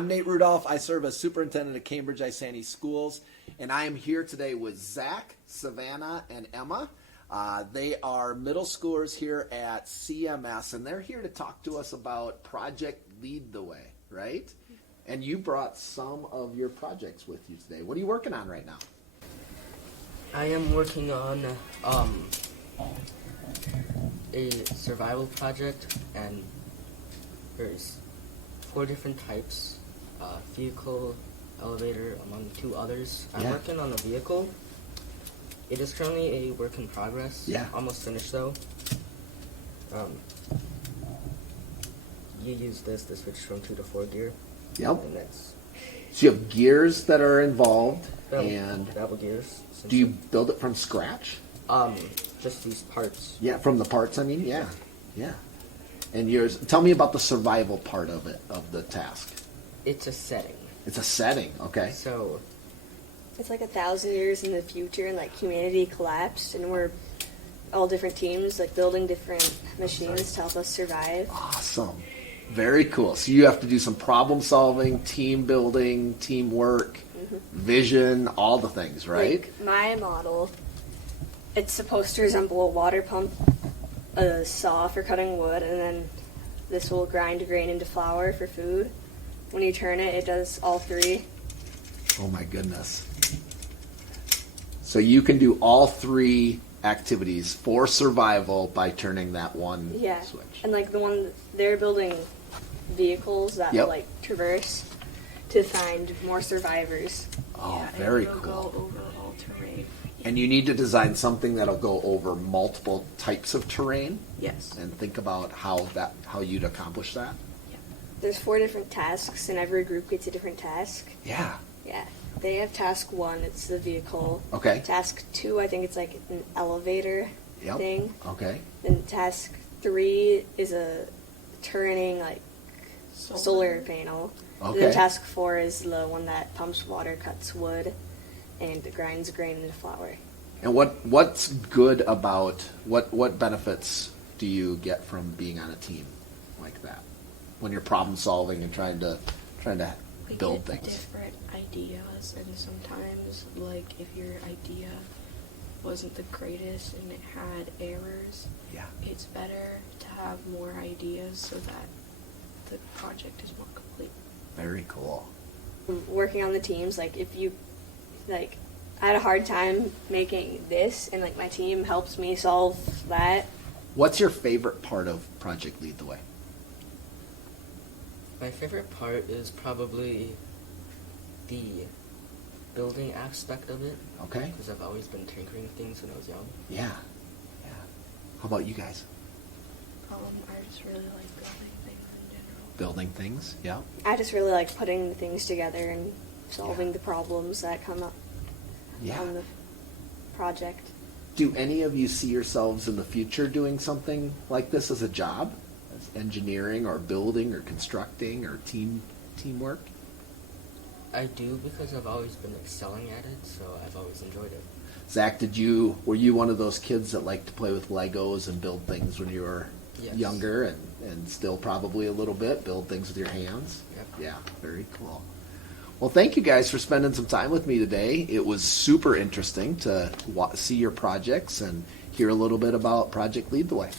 I'm Nate Rudolph. I serve as superintendent at Cambridge-Isanti Schools, and I am here today with Zack, Savannah, and Emma. They are middle schoolers here at CMS, and they're here to talk to us about Project Lead the Way, right? And you brought some of your projects with you today. What are you working on right now? I am working on a survival project, and there's 4 different types, vehicle, elevator, among 2 others. I'm working on a vehicle. It is currently a work in progress. Yeah. Almost finished though. You use this to switch from 2 to 4 gear. Yep. And that's So you have gears that are involved, and double gears. do you build it from scratch? Just these parts. Yeah, from the parts, I mean, yeah. And yours, tell me about the survival part of it, of the task. It's a setting. It's a setting, okay. So it's like 1,000 years in the future, and like humanity collapsed, and we're all different teams, like building different machines to help us survive. Awesome. Very cool. So you have to do some problem solving, team building, teamwork, vision, all the things, right? Like my model, it's supposed to resemble a water pump, a saw for cutting wood, and then this will grind grain into flour for food. When you turn it, it does all 3. Oh my goodness. So you can do all 3 activities for survival by turning that one switch. And like the one, they're building vehicles that will like traverse to find more survivors. Oh, very cool. Go over all terrain. And you need to design something that'll go over multiple types of terrain. Yes. And think about how you'd accomplish that. There's 4 different tasks, and every group gets a different task. Yeah. Yeah. They have task 1, it's the vehicle. Okay. Task 2, I think it's like an elevator thing. Okay. Then task 3 is a turning like solar panel. Okay. Then task 4 is the one that pumps water, cuts wood, and grinds grain into flour. And what's good about what benefits do you get from being on a team like that when you're problem solving and trying to We build get things? different ideas, and sometimes, like, if your idea wasn't the greatest and it had errors, it's better to have more ideas so that the project is more complete. Very cool. Working on the teams, like if you, like, I had a hard time making this, and like my team helps me solve that. What's your favorite part of Project Lead the Way? my favorite part is probably the building aspect of it. Okay. Because I've always been tinkering things when I was young. Yeah. How about you guys? I just really like building things in general. Building things, yeah. I just really like putting the things together and solving the problems that come up on the project. Do any of you see yourselves in the future doing something like this as a job? As engineering or building or constructing or teamwork? I do, because I've always been excelling at it, so I've always enjoyed it. Zach, were you one of those kids that liked to play with Legos and build things when you were younger, and still probably a little bit, build things with your hands? Yep. Yeah, very cool. Well, thank you guys for spending some time with me today. It was super interesting to see your projects and hear a little bit about Project Lead the Way.